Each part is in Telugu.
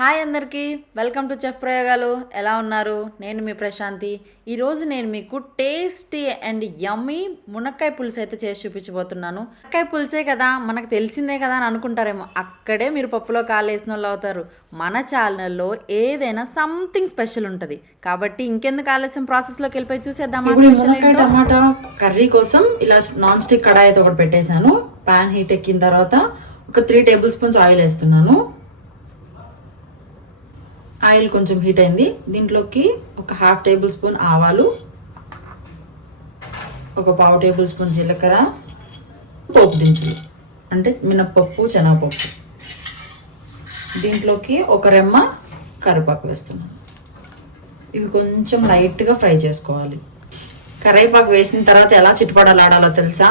హాయ్ అందరికీ, వెల్కమ్ టు చెఫ్ ప్రయోగాలు. ఎలా ఉన్నారు? నేను మీ ప్రశాంతి. ఈరోజు నేను మీకు టేస్టీ అండ్ యమ్మీ మునక్కాయ పులుసు అయితే చేసి చూపించబోతున్నాను. మునక్కాయ పులుసే కదా, మనకు తెలిసిందే కదా అని అనుకుంటారేమో. అక్కడే మీరు పప్పులో కాలేసిన వాళ్ళు అవుతారు. మన ఛానల్లో ఏదైనా సంథింగ్ స్పెషల్ ఉంటుంది కాబట్టి ఇంకెందుకు ఆలస్యం, ప్రాసెస్లోకి వెళ్ళిపోయి చూసేద్దామా. మునక్కాయ టమాటా కర్రీ కోసం ఇలా నాన్ స్టిక్ కడాయి అయితే ఒకటి పెట్టేశాను. పాన్ హీట్ ఎక్కిన తర్వాత ఒక 3 టేబుల్ స్పూన్స్ ఆయిల్ వేస్తున్నాను. ఆయిల్ కొంచెం హీట్ అయింది. దీంట్లోకి ఒక 1/2 టేబుల్ స్పూన్ ఆవాలు, ఒక 1/2 టేబుల్ స్పూన్ జీలకర్ర, పోపు దినుసులు అంటే మినప్పప్పు, శనగపప్పు. దీంట్లోకి ఒక రెమ్మ కరివేపాకు వేస్తున్నాను. ఇవి కొంచెం లైట్గా ఫ్రై చేసుకోవాలి. కరివేపాకు వేసిన తర్వాత ఎలా చిట్పటలాడాలో తెలుసా?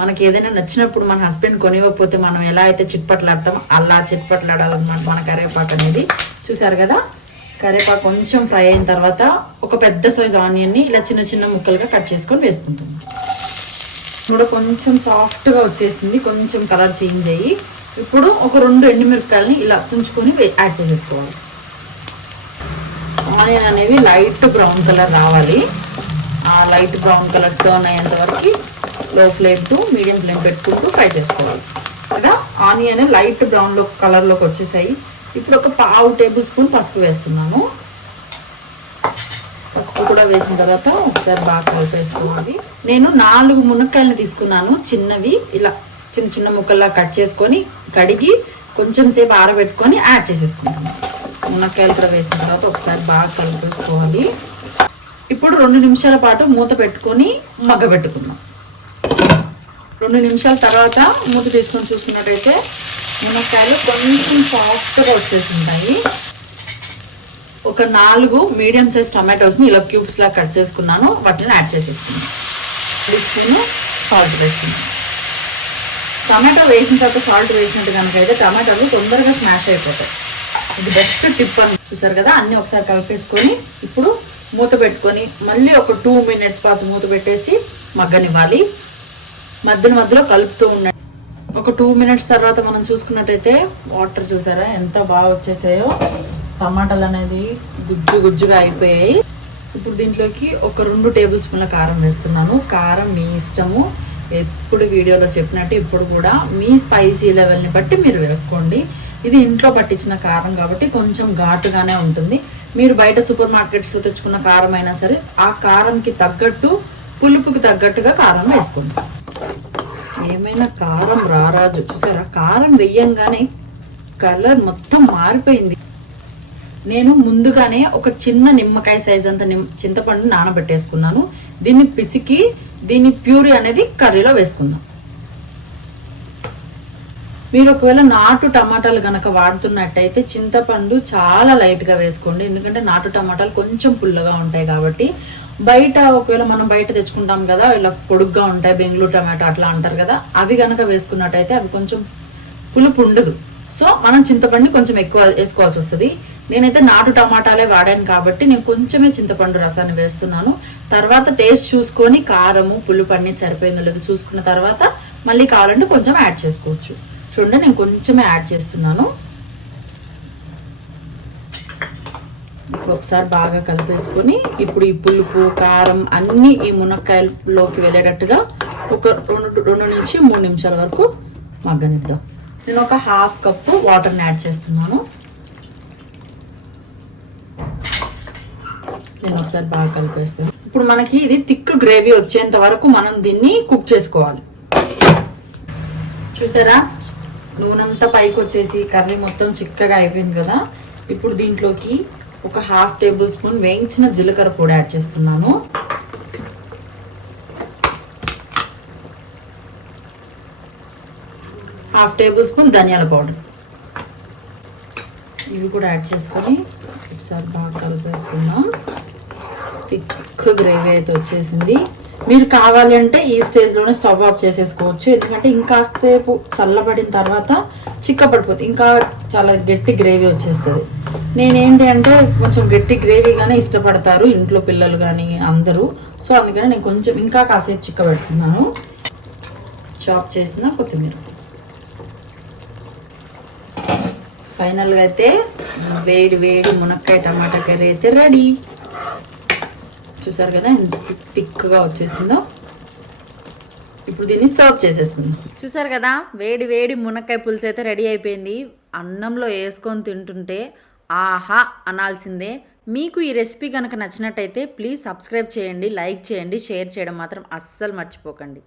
మనకి ఏదైనా నచ్చినప్పుడు మన హస్బెండ్ కొనివ్వకపోతే మనం ఎలా అయితే చిట్పట్లాడతామో అలా చిట్పట్లాడాలన్నమాట మన కరివేపాకు అనేది. చూసారు కదా, కరివేపాకు కొంచెం ఫ్రై అయిన తర్వాత ఒక పెద్ద సైజ్ ఆనియన్ని ఇలా చిన్న చిన్న ముక్కలుగా కట్ చేసుకొని వేసుకుంటున్నాం. ఇప్పుడు కొంచెం సాఫ్ట్గా వచ్చేసింది, కొంచెం కలర్ చేంజ్ అయ్యి ఇప్పుడు ఒక 2 ఎండుమిరపకాయలని ఇలా తుంచుకొని యాడ్ చేసేసుకోవాలి. ఆనియన్ అనేవి లైట్ బ్రౌన్ కలర్ రావాలి. ఆ లైట్ బ్రౌన్ కలర్ టర్న్ అయ్యేంత వరకు లో ఫ్లేమ్ టు మీడియం ఫ్లేమ్ పెట్టుకుంటూ ఫ్రై చేసుకోవాలి. కదా, ఆనియన్ లైట్ బ్రౌన్ కలర్లోకి వచ్చేసాయి. ఇప్పుడు ఒక 1/2 టేబుల్ స్పూన్ పసుపు వేస్తున్నాను. పసుపు కూడా వేసిన తర్వాత ఒకసారి బాగా కలిపేసుకోవాలి. నేను 4 మునక్కాయలను తీసుకున్నాను, చిన్నవి. ఇలా చిన్న చిన్న ముక్కల్లా కట్ చేసుకొని కడిగి కొంచెం సేపు ఆరబెట్టుకొని యాడ్ చేసేసుకుంటాను. మునక్కాయలు కూడా వేసిన తర్వాత ఒకసారి బాగా కలిపేసుకోవాలి. ఇప్పుడు 2 నిమిషాల పాటు మూత పెట్టుకొని మగ్గబెట్టుకుందాం. 2 నిమిషాల తర్వాత మూత తీసుకొని చూసుకున్నట్టయితే మునక్కాయలు కొంచెం సాఫ్ట్గా వచ్చేసి ఉంటాయి. ఒక 4 మీడియం సైజ్ టమాటోస్ని ఇలా క్యూబ్స్ లా కట్ చేసుకున్నాను. వాటిని యాడ్ చేసేసుకున్నాను. 1 స్పూన్ సాల్ట్ వేసుకున్నాను. టమాటో వేసిన తర్వాత సాల్ట్ వేసినట్టు కనుక అయితే టమాటోలు తొందరగా స్మాష్ అయిపోతాయి. ఇది బెస్ట్ టిప్ అని చూసారు కదా. అన్నీ ఒకసారి కలిపేసుకొని ఇప్పుడు మూత పెట్టుకొని మళ్ళీ ఒక 2 మినిట్స్ పాటు మూత పెట్టేసి మగ్గనివ్వాలి. మధ్యలో కలుపుతూ ఉండండి. ఒక 2 మినిట్స్ తర్వాత మనం చూసుకున్నట్టయితే వాటర్ చూసారా ఎంత బాగా వచ్చేసాయో. టమాటాలు అనేది గుజ్జుగా అయిపోయాయి. ఇప్పుడు దీంట్లోకి ఒక 2 టేబుల్ స్పూన్ల కారం వేస్తున్నాను. కారం మీ ఇష్టము, ఎప్పుడు వీడియోలో చెప్పినట్టు ఇప్పుడు కూడా మీ స్పైసీ లెవెల్ని బట్టి మీరు వేసుకోండి. ఇది ఇంట్లో పట్టించిన కారం కాబట్టి కొంచెం ఘాటుగానే ఉంటుంది. మీరు బయట సూపర్ మార్కెట్స్లో తెచ్చుకున్న కారం అయినా సరే ఆ కారంకి తగ్గట్టు, పులుపుకి తగ్గట్టుగా కారం వేసుకోండి. ఏమైనా కారం రారాజు. చూసారా, కారం వెయ్యంగానే కలర్ మొత్తం మారిపోయింది. నేను ముందుగానే ఒక చిన్న నిమ్మకాయ సైజ్ అంత చింతపండు నానబెట్టేసుకున్నాను. దీన్ని పిసికి దీన్ని ప్యూరీ అనేది కర్రీలో వేసుకుందాం. మీరు ఒకవేళ నాటు టమాటాలు గనక వాడుతున్నట్టయితే చింతపండు చాలా లైట్గా వేసుకోండి. ఎందుకంటే నాటు టమాటాలు కొంచెం పుల్లగా ఉంటాయి కాబట్టి. బయట ఒకవేళ మనం బయట తెచ్చుకుంటాం కదా, ఇలా పొడుగ్గా ఉంటాయి, బెంగళూరు టమాటో అట్లా అంటారు కదా, అవి కనుక వేసుకున్నట్టయితే అవి కొంచెం పులుపు ఉండదు. సో మనం చింతపండు కొంచెం ఎక్కువ వేసుకోవాల్సి వస్తుంది. నేనైతే నాటు టమాటాలే వాడాను కాబట్టి నేను కొంచెమే చింతపండు రసాన్ని వేస్తున్నాను. తర్వాత టేస్ట్ చూసుకొని కారము, పులుపు అన్ని సరిపోయిందో లేదో చూసుకున్న తర్వాత మళ్ళీ కావాలంటే కొంచెం యాడ్ చేసుకోవచ్చు. చూడండి, నేను కొంచెమే యాడ్ చేస్తున్నాను. ఒకసారి బాగా కలిపేసుకొని ఇప్పుడు ఈ పులుపు, కారం అన్నీ ఈ మునక్కాయలోకి వెళ్ళేటట్టుగా ఒక 2 నుంచి 3 నిమిషాల వరకు మగ్గనిద్దాం. నేను ఒక 1/2 కప్పు వాటర్ని యాడ్ చేస్తున్నాను. నేను ఒకసారి బాగా కలిపేస్తాను. ఇప్పుడు మనకి ఇది థిక్ గ్రేవీ వచ్చేంత వరకు మనం దీన్ని కుక్ చేసుకోవాలి. చూసారా, నూనెంతా పైకి వచ్చేసి కర్రీ మొత్తం చిక్కగా అయిపోయింది కదా. ఇప్పుడు దీంట్లోకి ఒక 1/2 టేబుల్ స్పూన్ వేయించిన జీలకర్ర పొడి యాడ్ చేస్తున్నాను. హాఫ్ టేబుల్ స్పూన్ ధనియాల పౌడర్, ఇవి కూడా యాడ్ చేసుకొని ఒకసారి బాగా కలిపేసుకున్నాం. థిక్ గ్రేవీ అయితే వచ్చేసింది. మీరు కావాలి అంటే ఈ స్టేజ్లోనే స్టవ్ ఆఫ్ చేసేసుకోవచ్చు. ఎందుకంటే ఇంకాసేపు చల్లబడిన తర్వాత చిక్కపడిపోతుంది, ఇంకా చాలా గట్టి గ్రేవీ వచ్చేస్తుంది. నేనేంటి అంటే కొంచెం గట్టి గ్రేవీగానే ఇష్టపడతారు ఇంట్లో పిల్లలు కానీ అందరూ. సో అందుకని నేను కొంచెం ఇంకా కాసేపు చిక్కబెడుతున్నాను. చాప్ చేసిన కొత్తిమీర, ఫైనల్గా అయితే వేడి వేడి మునక్కాయ టమాటా కర్రీ అయితే రెడీ. చూసారు కదా ఎంత థిక్గా వచ్చేసిందో. ఇప్పుడు దీన్ని సర్వ్ చేసేసుకుందాం. చూసారు కదా వేడి వేడి మునక్కాయ పులుసు అయితే రెడీ అయిపోయింది. అన్నంలో వేసుకొని తింటుంటే ఆహా అనాల్సిందే. మీకు ఈ రెసిపీ కనుక నచ్చినట్టయితే ప్లీజ్ సబ్స్క్రైబ్ చేయండి, లైక్ చేయండి, షేర్ చేయడం మాత్రం అస్సలు మర్చిపోకండి.